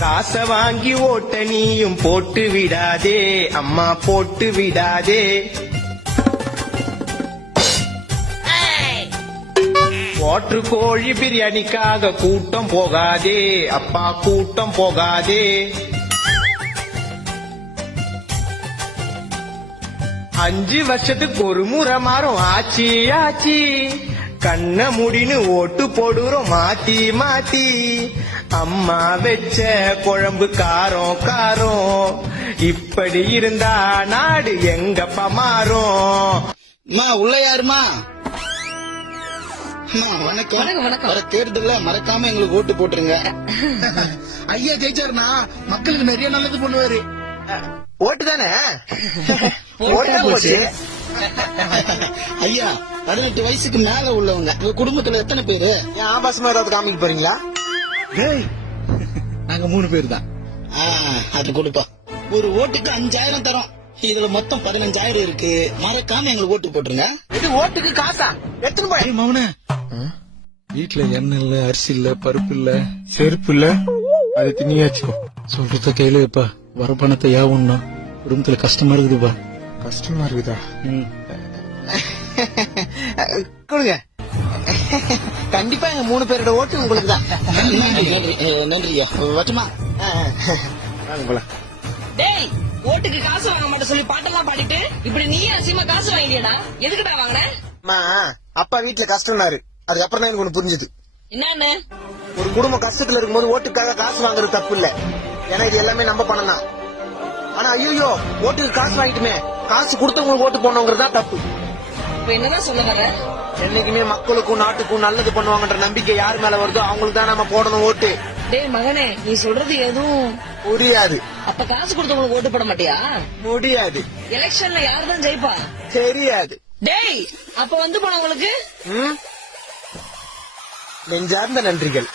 காசை வாங்கி ஓட்ட நீயும் போட்டு விடாதே அம்மா போட்டு விடாதே. ஓட்டு கோழி பிரியாணிக்காக கூட்டம் போகாதே அப்பா கூட்டம் போகாதே. 5 வருஷத்துக்கு ஒரு முறை மாறும் ஆச்சி ஆச்சி. கண்ண முடின்னு ஓட்டு போடுறோம் மாத்தி மாத்தி. அம்மா வச்ச குழம்பு காரம் காரம். இப்படி இருந்தா நாடு எங்கப்பா மாறும். உள்ள யாருமா? வணக்கம். வர தேர்தல மறக்காம எங்களுக்கு ஓட்டு போட்டுருங்க. ஐயா ஜெயிச்சாருனா மக்களுக்கு நிறைய நல்லது பண்ணுவாரு. ஓட்டு தானே ஐயா 18 வயசுக்கு மேல உள்ளவங்க உங்க குடும்பத்துல எத்தனை பேரு? ஆபாசமா ஏதாவது காமிக்க போறீங்களா? நாங்க 3 பேர் தான். அது கொடுப்பா. ஒரு ஓட்டுக்கு 5000 தரோம். இதுல மொத்தம் 15000 இருக்கு. மறக்காம எங்களுக்கு ஓட்டு போட்டுருங்க. இது ஓட்டுக்கு காசா? எத்தனை போய் மௌன வீட்டுல எண்ணெய் இல்ல, அரிசி இல்ல, பருப்பு இல்ல, செருப்பு இல்ல, அது திணியாச்சுக்கோ. சொல்றத கையில வைப்பா. வர பணத்தை யாவுன்னா குடும்பத்துல கஷ்டமா இருக்குதுப்பா. கஷ்டமா இருக்குதா? கொடுங்க. கண்டிப்பா எங்க 3 பேரோட ஓட்டு உங்களுக்கு தான். நன்றியா. வட்டுமா டேய், ஓட்டுக்கு காசு வாங்க மாட்டேன் சொல்லி பாட்டெல்லாம் பாடிட்டு இப்படி நீயே அசியமா காசு வாங்கிடியடா. எதுக்குடா வாங்கின? அப்பா வீட்டுல கஷ்டம்னாரு. அதுக்கப்புறம் தான் எனக்கு ஒண்ணு புரிஞ்சுது. என்னன்னு? ஒரு குடும்பம் கஷ்டத்துல இருக்கும்போது ஓட்டுக்காக காசு வாங்குறது தப்பு இல்ல. ஏன்னா இது எல்லாமே நம்ம பணம் தான். ஆனா ஐயோ ஓட்டுக்கு காசு வாங்கிட்டுமே, காசு கொடுத்தவங்களுக்கு ஓட்டு போனவங்கிறது தான் தப்பு. இப்ப என்னதான் சொல்ல வர? என்னைக்குமே மக்களுக்கும் நாட்டுக்கும் நல்லது பண்ணுவாங்கன்ற நம்பிக்கை யாரு மேல வருதோ அவங்களுக்கு தான் நம்ம போடணும் ஓட்டு. டேய் மகனே, நீ சொல்றது எதுவும் புரியாது. அப்ப காசு கொடுத்தவங்களுக்கு ஓட்டு போட மாட்டியா? முடியாது. எலெக்ஷன்ல யாருதான் ஜெயிப்பா? தெரியாது. டேய், அப்ப வந்து போனவங்களுக்கு நெஞ்சார்ந்த நன்றிகள்.